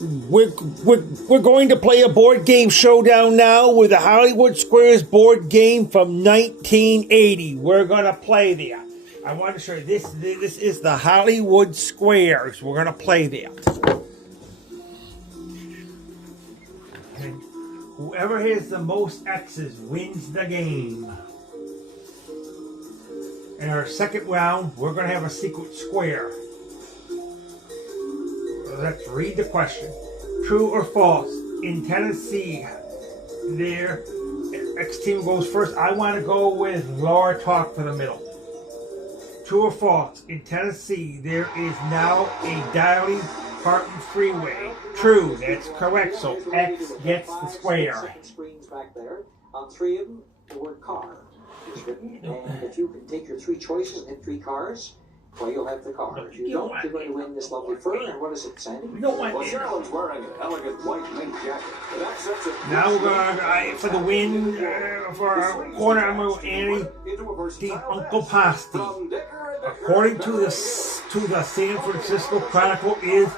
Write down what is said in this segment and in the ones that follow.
We're, we're going to play a board game showdown now with the Hollywood Squares board game from 1980. We're going to play there. I want to show you this. This is the Hollywood Squares. We're going to play there. And whoever has the most X's wins the game. In our second round, we're going to have a secret square. Let's read the question. True or false? In Tennessee, their X team goes first. I want to go with Laura Talk for the middle. True or false? In Tennessee, there is now a Dolly Parton freeway. True, that's correct. So X gets the square. Screens back there. On three of them, the word car is written. And if you can take your three choices and hit three cars, well, you'll have the car. If you don't, you're going to win this lovely fur. And what is it, Sandy? Well, Carolyn's wearing an elegant white mink jacket. Now we're going to, for the win, for our corner, I'm going to Annie, the Uncle Pasty. According to the San Francisco Chronicle, is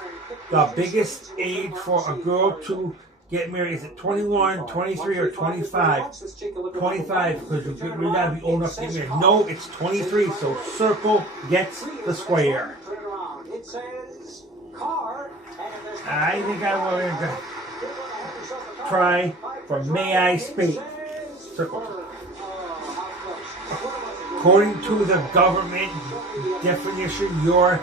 the biggest age for a girl to get married. Is it 21, 23, or 25? 25, because you got to be old enough to get married. No, it's 23, so circle gets the square. It says car. I think I will try for May I Speak. Circle. According to the government definition, you're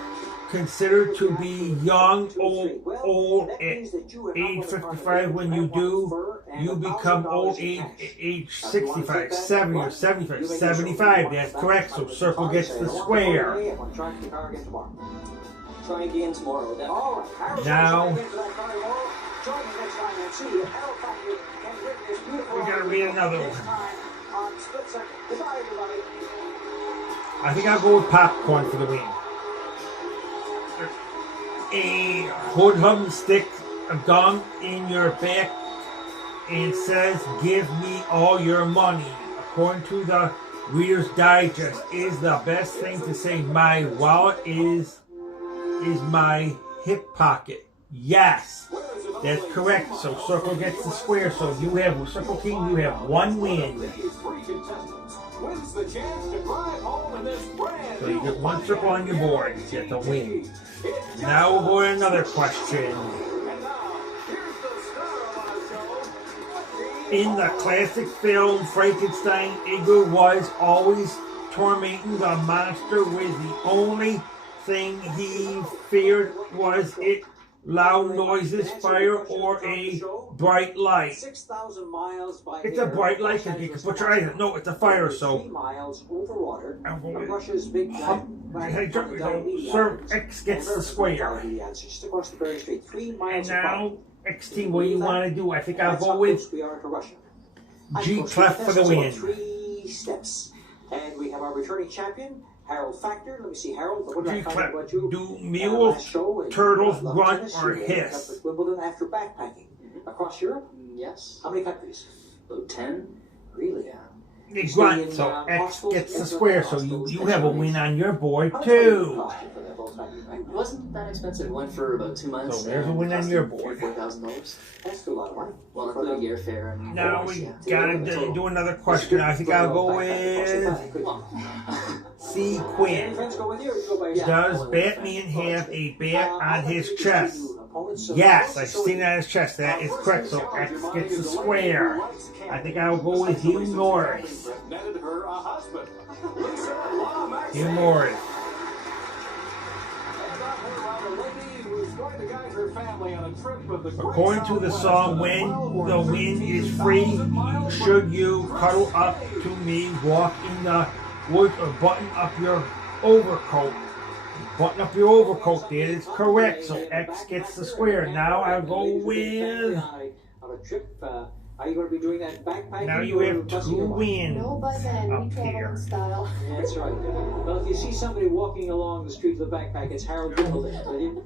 considered to be young, old at age 55. When you do, you become old age 65, 70, or 75. 75, that's correct. So circle gets the square. Try again tomorrow. Now, we gotta read another one. I think I'll go with popcorn for the win. A hoodlum stick of gum in your back and says, "Give me all your money." According to the Reader's Digest, is the best thing to say, "My wallet is my hip pocket." Yes, that's correct. So circle gets the square. So you have Circle King. You have one win. So you get one circle on your board. You get the win. Now we'll go to another question. In the classic film Frankenstein, Igor was always tormenting the monster with the only thing he feared was it loud noises, fire, or a bright light. 6,000 miles by It's a bright light that you can put your eyes on. No, it's a fire, so. 3 miles over water. Russia's big Sir X gets the square. Just across the Bering Strait, 3 And miles now, X team, what do you want to do? I think I'll go with we are to Russia. G Clef for the win. 3 steps. And we have our returning champion, Harold Factor. Let me see, Harold. What did I find out about you? Do mules, turtles run or hiss? Wimbledon after backpacking. Across Europe? Yes. How many countries? About 10. Really? Yeah. They grunt, so X gets the square, so you have a win on your board too. It wasn't that expensive. It went for about 2 months. So there's a win on your board. $4,000. That's a lot of money. Well, including airfare and Now we gotta do another question. I think I'll go with C. Quinn. Does Batman have a bat on his chest? Yes, I've seen it on his chest. That is correct. So X gets the square. I think I'll go with Hugh Morris. Hugh Morris. According to the song, when the wind is free, should you cuddle up to me, walk in the woods, or button up your overcoat? Button up your overcoat. That is correct. So X gets the square. Now I'll go with. Are you going to be doing that backpacking? Now you have 2 wins. No buzzing, we travel in style. Yeah, that's right. Well, if you see somebody walking along the street with a backpack, it's Harold Wimbledon.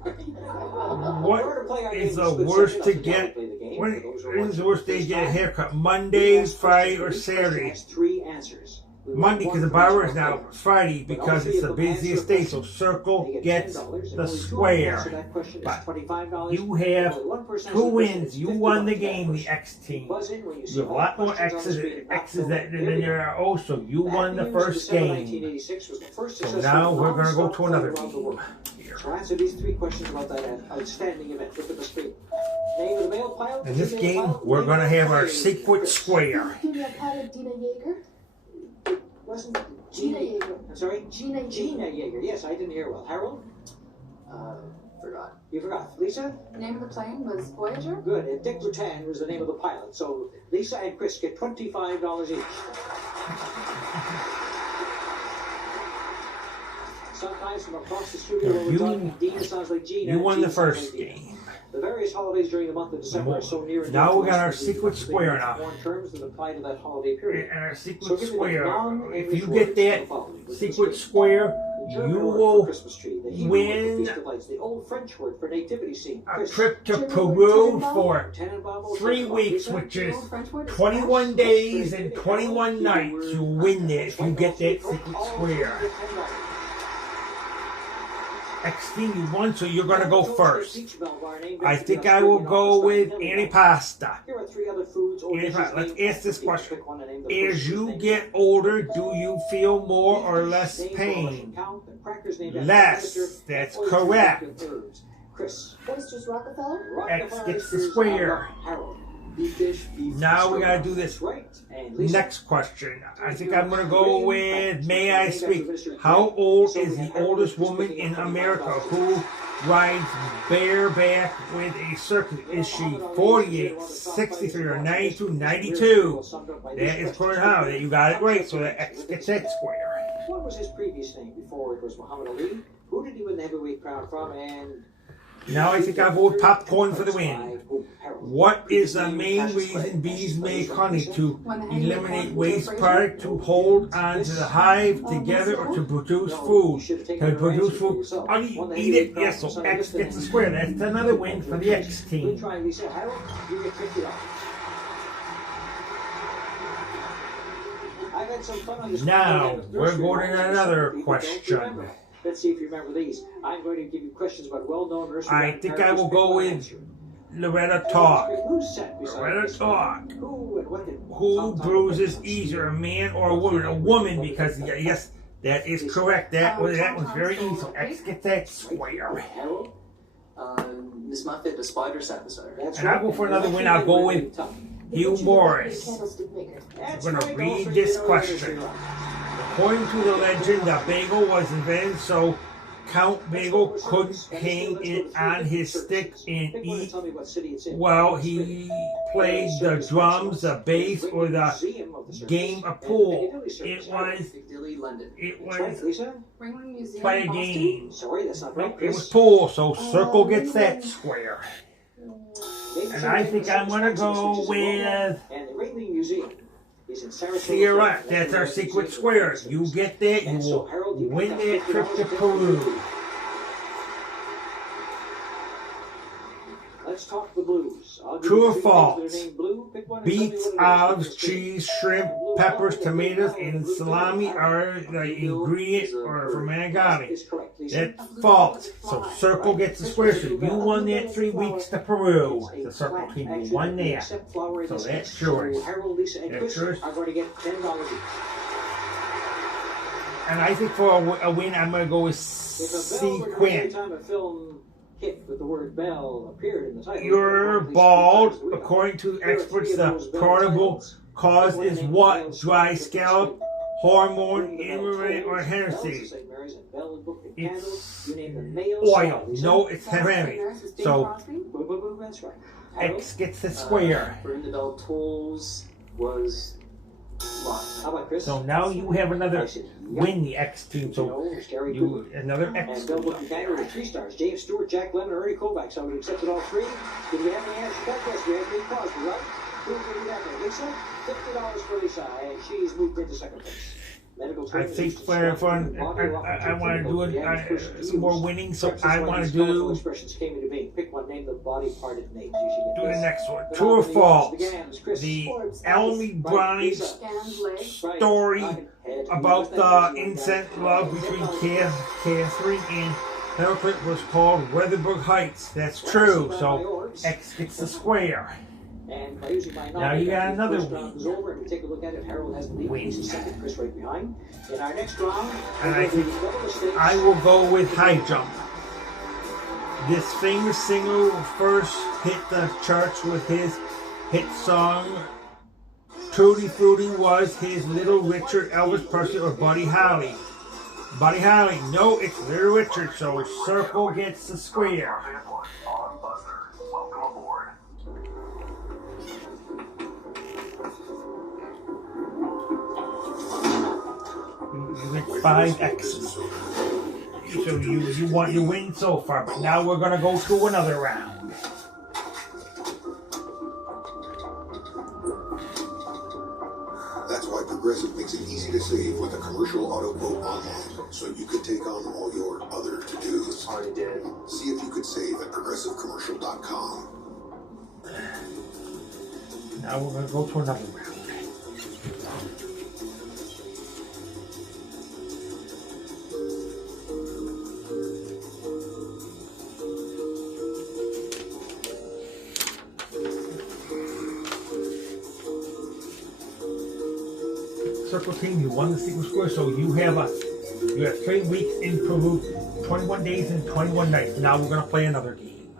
What is the worst to get? What is the worst day to get a haircut? Monday, Friday, or Saturday? 3 answers. Monday because the borrower is now Friday because it's the busiest day, so circle gets the square. But you have 2 wins. You won the game, the X team. You have a lot more X's than there are O, so you won the first game. So now we're going to go to another game. So answer these 3 questions about that outstanding event. Look at the screen. Name of the male pilot. In this game, we're going to have our secret square. Female pilot Dina Yeager. Wasn't Gina Yeager. I'm sorry? Gina Yeager. Yes, I didn't hear well. Harold? Forgot. You forgot. Lisa? Name of the plane was Voyager. Good. And Dick Rutan was the name of the pilot. So Lisa and Chris get $25 each. Sometimes from across the studio, we're talking Dina sounds like Gina. You won the Gina sounds first like Dina. game. The various holidays during the month of December are so near and Now dear we to got us our that secret we square now. foreign terms that apply to that holiday period. And our So secret give me the square, non-English if you words get that for the following. secret square, The you German word for will Christmas tree, the Hebrew word for win Feast of Lights, the Old French word for nativity scene. a Chris. trip to Peru for Tannenbaum, 3 weeks, Lisa? which is French word is 21 French. days and 21 nights. You win that if you get that secret square. X team, you won, so you're going to go first. I think I will go with antipasta. Here are 3 other foods or dishes Let's named ask after this people. question. Pick one and name the As first you name. get older, do you feel more or less pain? Less. That's correct. Chris. Oysters Rockefeller. X gets the square. Harold. Beef dish, beef. Now we gotta do this Right. And Lisa. next question. I think I'm gonna go with, may I speak? How old is the oldest woman in America who rides bareback with a circuit? Is she 48, 63, or 92? 92. That is correct. How? You got it right, so that X gets that square. What was his previous name before it was Muhammad Ali? Who did he win the heavyweight crown from? And Now I think I'll go with popcorn for the win. What is the main reason bees make honey? To eliminate waste product, to hold on to the hive together, or to produce food? To produce food. How do you eat it? Yes, so X gets the square. That's another win for the X Good team. try, Lisa. Harold, you get $50. I've had some fun on this. Now, we're going to another question. Let's see if you remember these. I'm going to give you questions about well-known nursery. I think I will go with Loretta Talk. Loretta Talk. Who bruises easier, a man or a woman? A woman, because yes, that is correct. That was very easy. So X gets that square. Harold? Miss Muffet, the spider sat beside her. That's And I'll go for another win. I'll go with Hugh Morris. Candlestick maker. I'm going to read this question. According to the legend, the bagel was invented so Count Bagel couldn't hang it on his stick and eat while he played the drums, the bass, or the game of pool. It was Piccadilly, London. Ringling Museum. play a in Boston. game. Sorry, that's not right. It was pool, so circle gets that square. And I think I'm going to go with And the Ringling Museum is in Sarasota. Sierra. That's our secret square. You get that, you will win that trip to Peru. Let's talk the blues. True or false? Beets, olives, cheese, shrimp, peppers, tomatoes, and salami are the ingredient for manicotti. That's false. So circle gets the square. So you won that 3 weeks to Peru. The circle team, you won that. So that's yours. That's yours. I'm going to get $10 each. And I think for a win, I'm going to go with Every sequin. time a film hit with the word bell appeared in the title. You're bald. According to experts, the portable cause is what? Dry scalp, hormone, immigrant, or heresy. It's oil. No, it's ceramic. So That's right. X gets the square. Bernadette Tolls was locked. How about Chris? So now you have another win, the X team. So you another X. And Bill Buchanan with 3 stars. James Stewart, Jack Lemmon, Ernie Kovacs. I would have accepted all 3. Did we have any answers back? Yes, we had 3 Crosby, right? Who gave you that name? Lisa? $50 for Lisa, and she's moved into second place. I think for fun, I want to do some more winning, so I want to do expressions came into being. Pick one, name the body part it names. the next one. True or false? The Elmy Brownie's story about the incest love between Catherine and Hamilton was called Weatherburg Heights. That's true, so X gets the square. And by using my Now you got another first round is over, and we take a look at it. Harold has the lead. Win. He's second, Chris right behind. In our next round, And I think I will go with high jump. This famous singer first hit the charts with his hit song Tutti Frutti was his Little Richard, Elvis Presley, or Buddy Holly. Buddy Holly, no, it's Little Richard, so circle gets the square. You get 5 X's. So you want your win so far, but now we're gonna go to another round. That's why Progressive makes it easy to save with a commercial auto quote online, so you could take on all your other to-dos. Already did. See if you could save at progressivecommercial.com. Now we're gonna go to another round. Circle team, you won the secret square, so you have 3 weeks in Peru, 21 days and 21 nights. Now we're gonna play another game.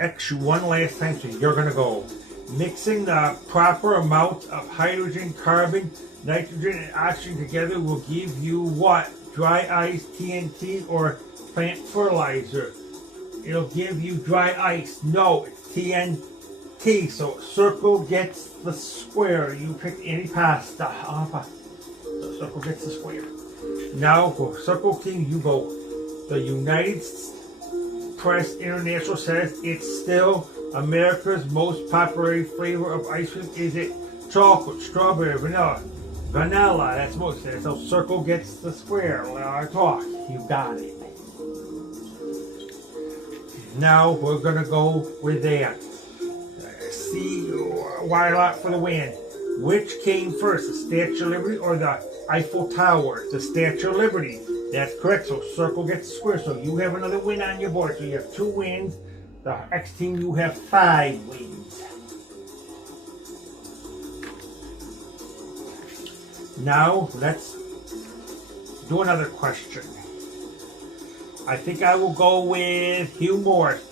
X, you won last time, so you're gonna go. Mixing the proper amount of hydrogen, carbon, nitrogen, and oxygen together will give you what? Dry ice, TNT, or plant fertilizer? It'll give you dry ice. No, it's TNT. So circle gets the square. You pick any pasta. So circle gets the square. Now for circle team, you go. The United Press International says it's still America's most popular flavor of ice cream. Is it chocolate, strawberry, vanilla? Vanilla, that's what it says. So circle gets the square. When I talk, you got it. Now we're gonna go with that. See why not for the win. Which came first, the Statue of Liberty or the Eiffel Tower? The Statue of Liberty. That's correct. So circle gets the square. So you have another win on your board. So you have 2 wins. The X team, you have 5 wins. Now let's do another question. I think I will go with Hugh Morris.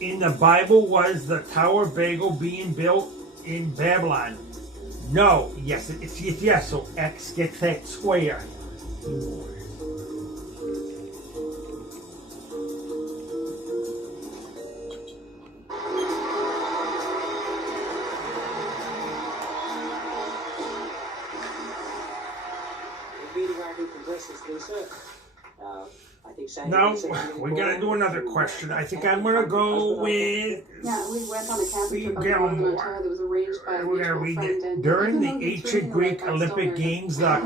In the Bible, was the Tower of Babel being built in Babylon? No. Yes, it's yes. So X gets that square. Hugh Morris. Now we gotta do another question. I think I'm gonna go with. Yeah, we went on a camping trip up in Ontario that was arranged by a We're gonna read it. During the ancient Greek Olympic Games, the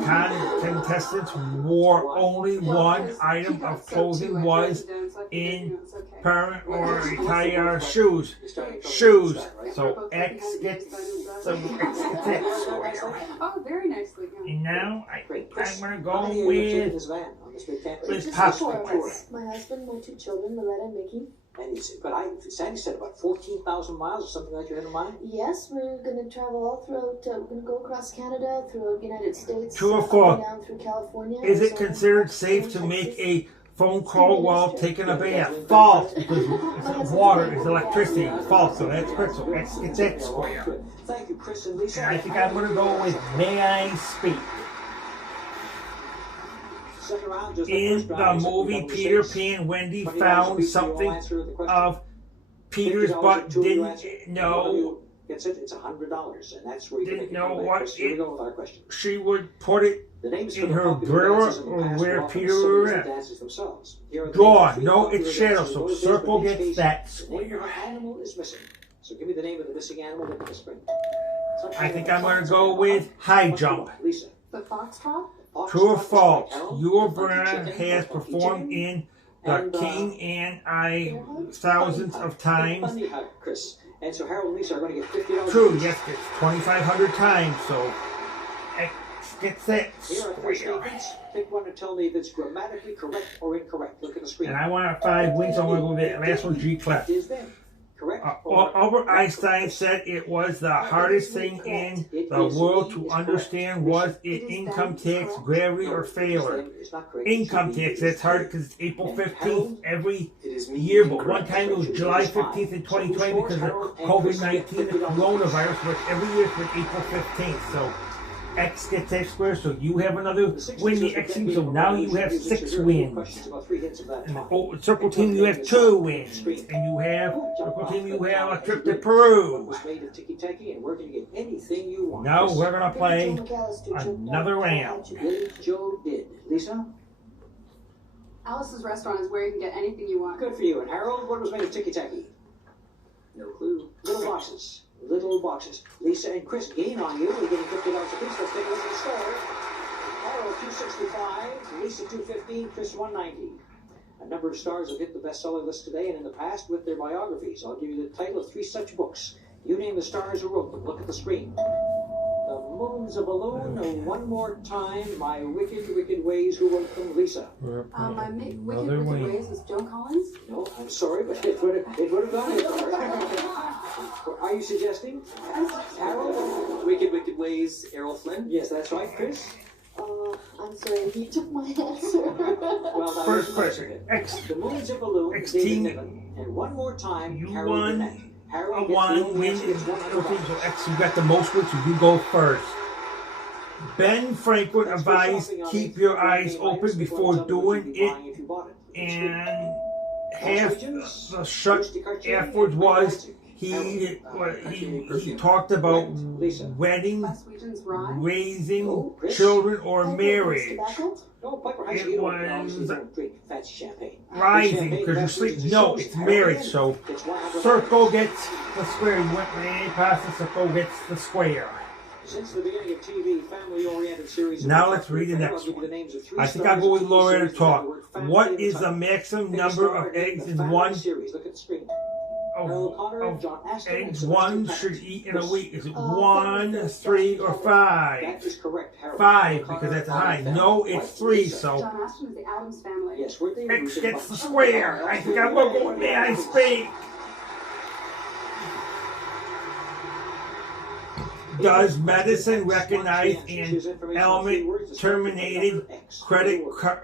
contestants wore only one item of clothing was in parent or retire shoes. Shoes. So X gets that square. Oh, very nicely. And now I'm gonna go with popcorn. My husband, my 2 children, Loretta and Mickey. And Sandy said about 14,000 miles or something like you had in mind? Yes, we're going to travel all throughout, we're going to go across Canada, throughout the United States. True or false? Down through California. Is it considered safe to make a phone call while taking a bath? False, because water is electricity. False, so that's correct. So X gets that square. Thank you, Chris and Lisa. And I think I'm going to go with May I Speak. In the movie Peter Pan, Wendy found something of Peter's butt, didn't know. Gets it? It's $100, and that's where you Didn't know what Here we go with our question. She would put it in her drawer or where Peter was at. Draw. No, it's shadow. So circle gets that square. Animal is missing. So give me the name of the missing animal that can spring. I think I'm going to go with high jump. Lisa. The Foxtrot? True or false? Your brand has performed in The King and I thousands of times. Bunny hug, Chris. And so Harold and Lisa are going to get $50. True, yes, it's 2,500 times, so X gets that Here are three square. statements. Pick one to tell me if it's grammatically correct or incorrect. Look at the screen. And I want 5 wins, so I'm going to go with that last one, G clef. Is then correct or Albert Einstein said it was the hardest thing in the world to understand. Was it income tax, gravity, or failure? It's not correct. Income tax, that's hard because it's April 15th every year, but one time it was July 15th in 2020 because of COVID-19, the coronavirus, but every year it's April 15th. So X gets that square, so you have another win, the X team, so now you have 6 wins. And the circle team, you have 2 wins. And you have, circle team, you have a trip to Peru. Now we're going to play another round. Joe did. Lisa? Alice's Restaurant is where you can get anything you want. Good for you. And Harold, what was made of ticky-tacky? No clue. Little boxes. Little boxes. Lisa and Chris gain on you. We're getting $50 apiece. Let's take a look at the score. Harold, 265. Lisa, 215. Chris, 190. A number of stars have hit the bestseller list today and in the past with their biographies. I'll give you the title of 3 such books. You name the stars who wrote them. Look at the screen. The Moon's a Balloon. And one more time, My Wicked, Wicked Ways. Who wrote them? Lisa. My Wicked, Wicked Ways was Joan Collins. No, I'm sorry, but it would have gone there. Are you suggesting? Harold? Wicked, Wicked Ways, Errol Flynn. Yes, that's right, Chris. I'm sorry, he took my answer. Well, that First was question, X. The Moon's a Balloon. X David team. Niven. And one more time, You Harold won Burnett. a Harold gets the 1 only win. answer, gets $100. So X, you got the most wins, so you go first. Ben Franklin advised keep your eyes open before doing it, and half the shut afterwards was he talked about wedding, Westwegian's Rye. raising children, or marriage. No, Piper, It you don't was drink fancy champagne. rising because you sleep. No, it's marriage. So It's $100. circle gets the square. You went any past the circle gets the square. Since the beginning of TV, family-oriented series. Now let's read the next one. I think I'll go with Loretta Talk. What is the maximum number of eggs in one series? Look at the screen. of eggs one should eat in a week? Is it 1, 3, or 5? That is correct, Harold. 5 because that's high. No, it's 3. So John Aston is the Addams Family. Yes, we're the X gets the square. I think I'm gonna go with that. I speak. Does medicine recognize an element terminated credit card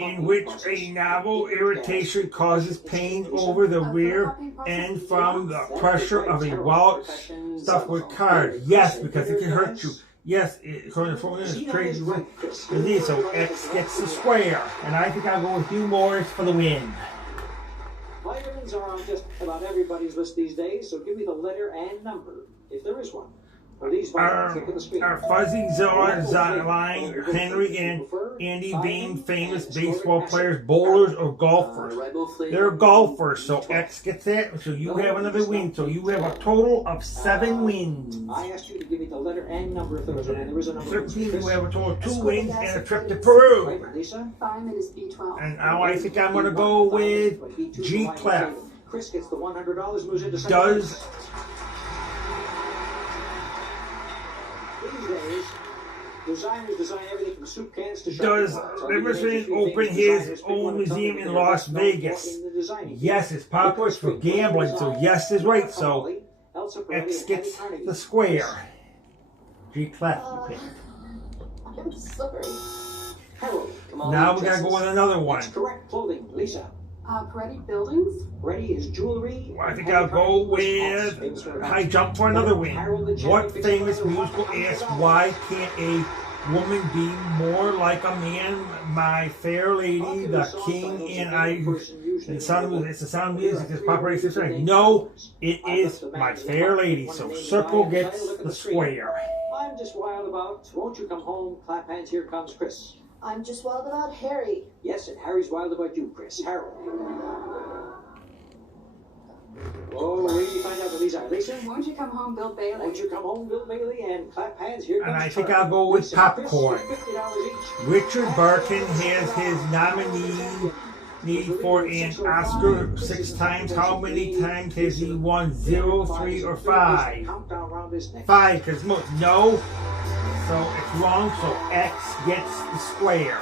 in which a novel irritation causes pain over the rear end from the pressure of a wallet stuffed with cards? Yes, because it can hurt you. Yes, according to phone is crazy. Indeed, so X gets the square. And I think I'll go with Hugh Morris for the win. Vitamins are on just about everybody's list these days, so give me the letter and number, if there is one. For these vitamins, look at the screen. Our Fuzzy Line, Henry, and Andy Bean, famous baseball players, bowlers, or golfers. They're golfers, so X gets that. So you have another win. So you have a total of 7 wins. I asked you to give me the letter and number if there was one, and there is a number. 13, you have a total of 2 wins and a trip to Peru. Right, Lisa? Fireman is B12. And now I think I'm going to go with G clef. Chris gets the $100, moves into second Does place. These days, designers design everything from soup cans to Does shopping Emerson carts. open his own museum in Las Vegas? Yes, it's popular for gambling, so yes is right. So X gets the square. G clef. I'm sorry. Harold, come on. Now we gotta go with another one. That's correct clothing. Lisa. Peretti Buildings. Ready is jewelry. I think I'll go with high jump for another win. What famous musical asks, why can't a woman be more like a man? My Fair Lady, The King, and I. The sound of music. It's the sound of music. It's popular. No, it is My Fair Lady. So circle gets the square. I'm just wild about. Won't you come home? Clap hands. Here comes Chris. I'm just wild about Harry. Yes, and Harry's wild about you, Chris. Harold. Oh, where do you find out that these are Lisa, Won't you come home, Bill Bailey? won't you come home, Bill Bailey, and clap hands? Here comes And I think Charlie. I'll go with Lisa and Chris, popcorn. $50 each. Richard Burton has his nominee for an Oscar 6 times. How many times has he won? 0, 3, or 5? Countdown round is next. 5, because no. So it's wrong, so X gets the square.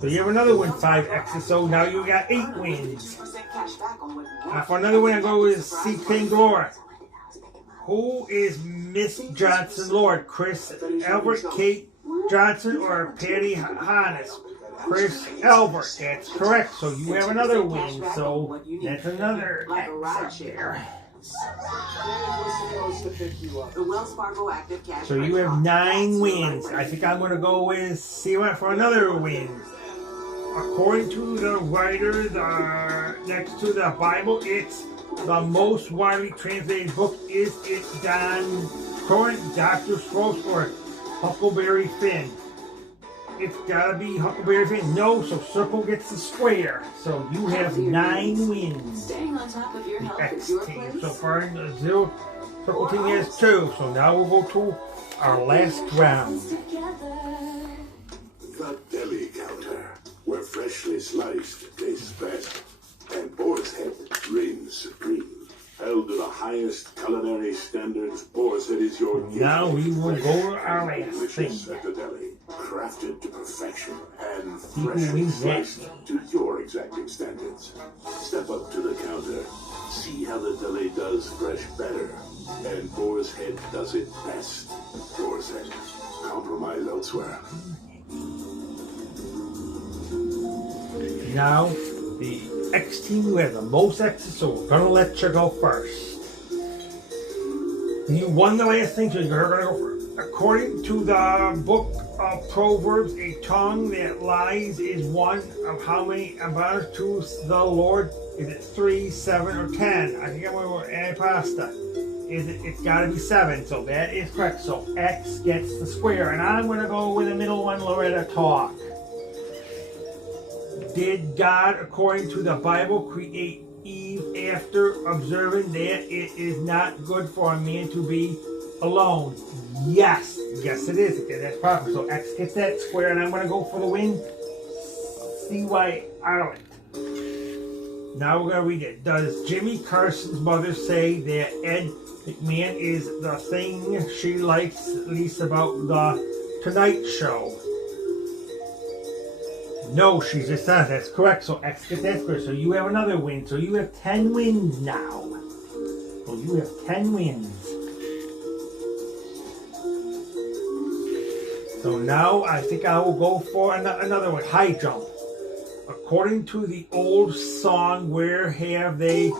So you have another win, 5 X's, so now you got 8 wins. For another win, I go with C. Pangora. Who is Miss Johnson Lord? Chris Albert, Kate Johnson, or Patty Hannes? Chris Albert. That's correct. So you have another win. So that's another X up there. So you have 9 wins. I think I'm going to go with C1 for another win. According to the writer, next to the Bible, it's the most widely translated book. Is it Don Current, Dr. Stross, or Huckleberry Finn? It's gotta be Huckleberry Finn. No, so Circle gets the square. So you have 9 wins. Staying on top of your The health X is your team. place. So far, the Zero Circle team has 2. So now we'll go to our last round. The deli counter, where freshly sliced tastes best, and Boar's Head reigns supreme. Held to the highest culinary standards, Boar's Head is your Now we will go to our last delicious thing. at the deli, crafted to perfection and who freshly wins that. sliced to your exacting standards. Step up to the counter, see how the deli does fresh better, and Boar's Head does it best. Boar's Head, compromise elsewhere. Now, the X team who has the most X's, so we're gonna let you go first. You won the last thing, so you're gonna go first. According to the book of Proverbs, a tongue that lies is one of how many about to the Lord? Is it 3, 7, or 10? I think I'm gonna go antipasta. It's gotta be 7, so that is correct. So X gets the square, and I'm gonna go with the middle one, Loretta Talk. Did God, according to the Bible, create Eve after observing that it is not good for a man to be alone? Yes. Yes, it is. Okay, that's proper. So X gets that square, and I'm going to go for the win. C.Y. Ireland. Now we're going to read it. Does Jimmy Carson's mother say that Ed McMahon is the thing she likes least about the Tonight Show? No, she just says that's correct. So X gets that square. So you have another win. So you have 10 wins now. So you have 10 wins. So now I think I will go for another one. High jump. According to the old song, where have they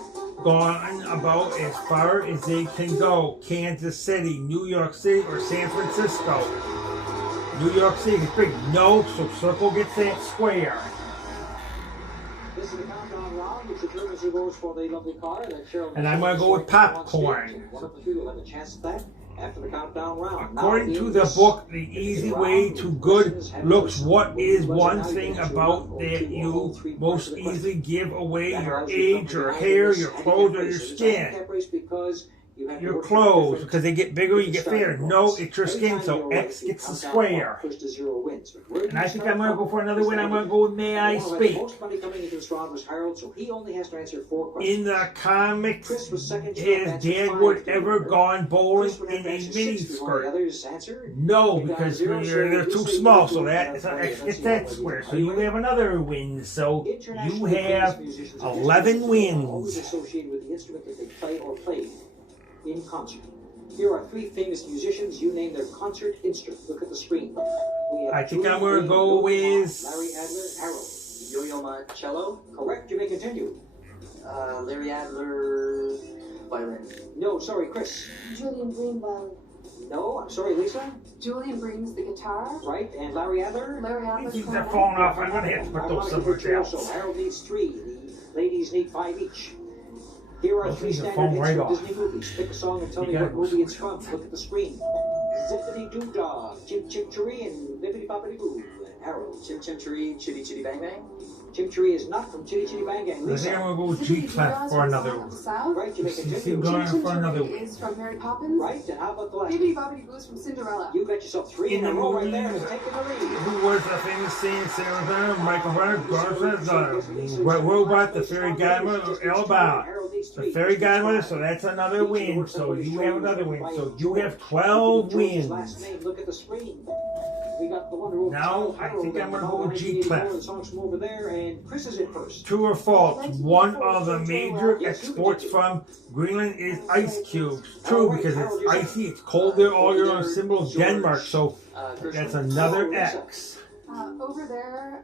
gone about as far as they can go? Kansas City, New York City, or San Francisco? New York City is big. No, so Circle gets that square. This is the countdown round, which determines who goes for the lovely car. And I'm going to go with popcorn. One of the three will have a chance at that after the countdown round. According to the book, The Easy Way to Good Looks, what is one thing about that you most easily give away? Your age, your hair, your clothes, or your skin? Your clothes, because they get bigger, you get fatter. No, it's your skin, so X gets the square. And I think I'm going to go for another win. I'm going to go with May I Speak. In the comics, has Dad Wood ever gone bowling in a miniskirt? No, because they're too small, so X gets that square. So you have another win, so you have 11 wins. Associated with the instrument that they play or played in concert. Here are 3 famous musicians. You name their concert instrument. Look at the screen. I think I'm going to go with Larry Adler, Harold. Yo-Yo Ma cello. Correct. You may continue. Larry Adler violin. No, sorry, Chris. Julian Green violin. No, I'm sorry, Lisa. Julian brings the guitar. Right, and Larry Adler. Larry Adler's keep their clarinet. phone off. I'm going to have to put those somewhere else. So Harold needs 3. The ladies need 5 each. Here are They'll 3 leave your standard phone hits right from off. Disney movies. Pick a song and tell You me gotta what go movie it's from. Look at the screen. Zippity doo dah, chip chip cheree, and bippity boppity boo. Harold. Chim Chim Cheree, Chitty Chitty Bang Bang. Tim Tree is not from Chitty Chitty Bang Gang. I think Lisa. I'm going to go G class for another one. South. Right, you make a See, Tim going Chim for Chim another Cherry one. is from Mary Poppins. Right, and how about the left? Bibbidi Bobbidi Boo's from Cinderella. You got yourself 3 in a row right there. It's taking the lead. Who was a famous singer, Sarah Michael Brenner, the robot, the fairy godmother, Elba. The fairy godmother, so that's another win. So you have another win. So you have 12 wins. Look at the screen. We got the one who Now, I think I'm going to go G class. The songs from over there, and Chris is in first. True or false? One of the major exports from Greenland is ice cubes. True, because it's icy, it's cold there all year round. Symbol of Denmark, so that's another X. Over there,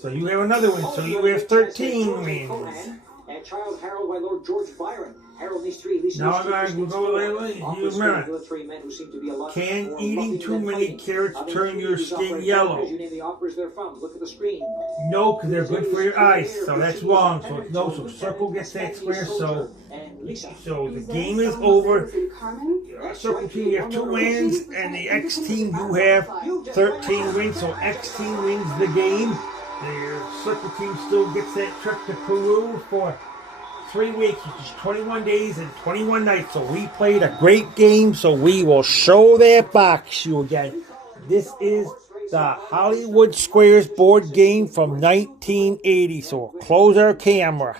So you have another win. So you have 13 wins. And Child Harold by Lord George Byron. Harold needs 3. Lisa Now needs 2. I'm going to go lately. You remember, The 3 men who seem to be a lot can more eating lucky too than many fighting. carrots turn your skin Right yellow? because you name the operas they're from. Look at the screen. No, because they're good for your eyes. So that's wrong. So it's no. So Circle gets that square. So the game is over. Circle team, you have 2 wins, and the X team, you have 13 wins. So X team wins the game. The Circle team still gets that trip to Peru for 3 weeks, which is 21 days and 21 nights. So we played a great game. So we will show that box you again. This is the Hollywood Squares board game from 1980. So we'll close our camera.